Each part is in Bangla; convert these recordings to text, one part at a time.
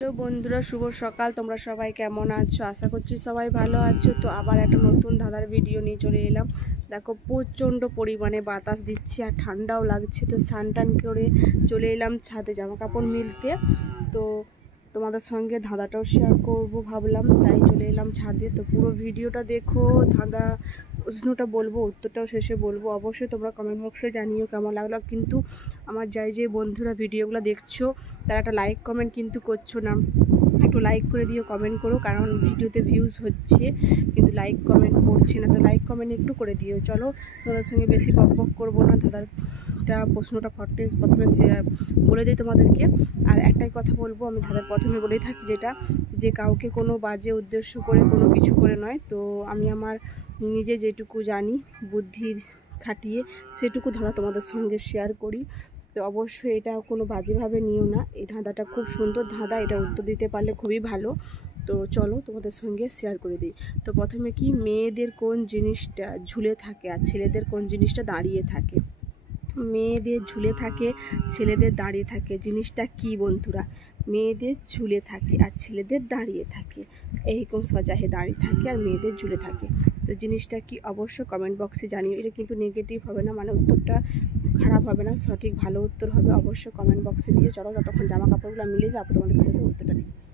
হ্যালো বন্ধুরা, শুভ সকাল। তোমরা সবাই কেমন আছো? আশা করছি সবাই ভালো আছো। তো আবার একটা নতুন ধাঁধার ভিডিও নিয়ে চলে এলাম। দেখো, প্রচণ্ড পরিমাণে বাতাস দিচ্ছে আর ঠান্ডাও লাগছে। তো স্নান টান করে চলে এলাম ছাদে জামা কাপড় মিলতে। তো তোমাদের সঙ্গে ধাঁধাটাও শেয়ার করব ভাবলাম, তাই চলে এলাম ছাদে। তো পুরো ভিডিওটা দেখো, ধাঁধা প্রশ্নটা বলবো, উত্তরটাও শেষে বলবো। অবশ্যই তোমরা কমেন্ট বক্সে জানিও কেমন লাগলো। কিন্তু আমার যে বন্ধুরা ভিডিওগুলো দেখছো তারা একটা লাইক কমেন্ট কিন্তু করছো না। একটু লাইক করে দিও, কমেন্ট করো, কারণ ভিডিওতে ভিউজ হচ্ছে কিন্তু লাইক কমেন্ট করছে না। তো লাইক কমেন্ট একটু করে দিও। চলো, তোমাদের সঙ্গে বেশি বক বক করবো না। ধাঁধারটা প্রশ্নটা প্রথমে বলে দিই তোমাদেরকে। আর একটাই কথা বলবো, আমি ধাঁধার প্রথমে বলেই থাকি যেটা, যে কাউকে কোনো বাজে উদ্দেশ্য করে কোনো কিছু করে নয়। তো আমি আমার নিজে যেটুকু জানি বুদ্ধি খাটিয়ে সেটুকু ধাঁধা তোমাদের সঙ্গে শেয়ার করি। তো অবশ্যই এটা কোনো বাজেভাবে নিও না। এই ধাঁধাটা খুব সুন্দর ধাঁধা, এটা উত্তর দিতে পারলে খুবই ভালো। তো চলো তোমাদের সঙ্গে শেয়ার করে দিই। তো প্রথমে কি, মেয়েদের কোন জিনিসটা ঝুলে থাকে আর ছেলেদের কোন জিনিসটা দাঁড়িয়ে থাকে? মেয়েদের ঝুলে থাকে, ছেলেদের দাঁড়িয়ে থাকে। জিনিসটা কি বন্ধুরা? মেয়েদের ঝুলে থাকে আর ছেলেদের দাঁড়িয়ে থাকে। এইরকম সজাহে দাঁড়িয়ে থাকে আর মেয়েদের ঝুলে থাকে। তো জিনিসটা কি অবশ্যই কমেন্ট বক্সে জানিও। এটা কিন্তু নেগেটিভ হবে না, মানে উত্তরটা খারাপ হবে না, সঠিক ভালো উত্তর হবে। অবশ্যই কমেন্ট বক্সে দিও। চলো ততক্ষণ জামা কাপড়গুলো মিলে তারপর তোমাদের শেষে উত্তরটা দিচ্ছি।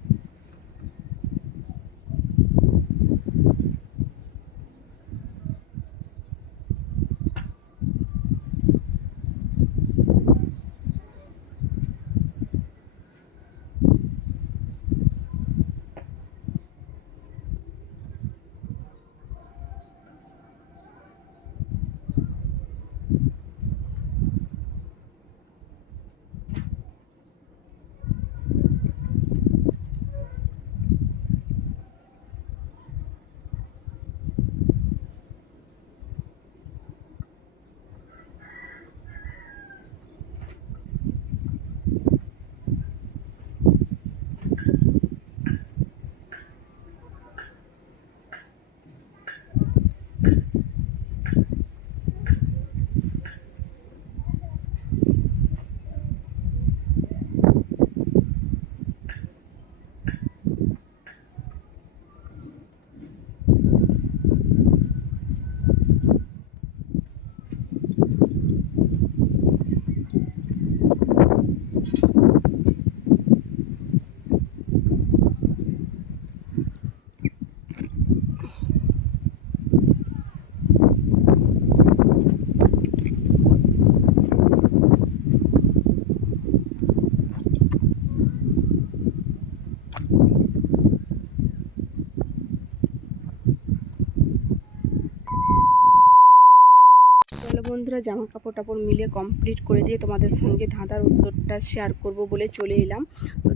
চলো বন্ধুরা, জামা কাপড় টাপড় মিলে কমপ্লিট করে দিয়ে তোমাদের সঙ্গে ধাঁধার উত্তরটা শেয়ার করব বলে চলে এলাম। তো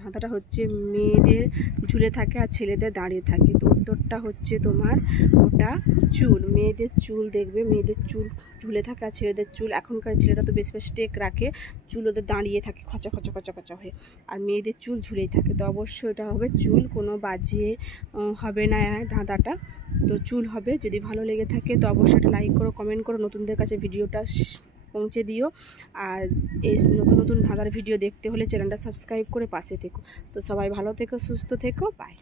ধাঁধাটা হচ্ছে, মেয়েদের ঝুলে থাকে আর ছেলেদের দাঁড়িয়ে থাকে। তো উত্তরটা হচ্ছে তোমার ওটা চুল। মেয়েদের চুল দেখবে, মেয়েদের চুল ঝুলে থাকে আর ছেলেদের চুল, এখনকার ছেলেরা তো বেশি স্টেক রাখে, চুল ওদের দাঁড়িয়ে থাকে খচা খচা খচা খচা হয়ে, আর মেয়েদের চুল ঝুলেই থাকে। তো অবশ্যই এটা হবে চুল, কোনো বাজে হবে না ধাঁধাটা। তো চুল হবে। যদি ভালো লেগে থাকে তো অবশ্যই একটা লাইক করো, কমেন্ট করো, নতুনদের কাছে ভিডিওটা পৌঁছে দিও। আর এই নতুন ধাঁধার ভিডিও দেখতে হলে চ্যানেলটা সাবস্ক্রাইব করে পাশে থেকো। তো সবাই ভালো থেকো, সুস্থ থেকো, বাই।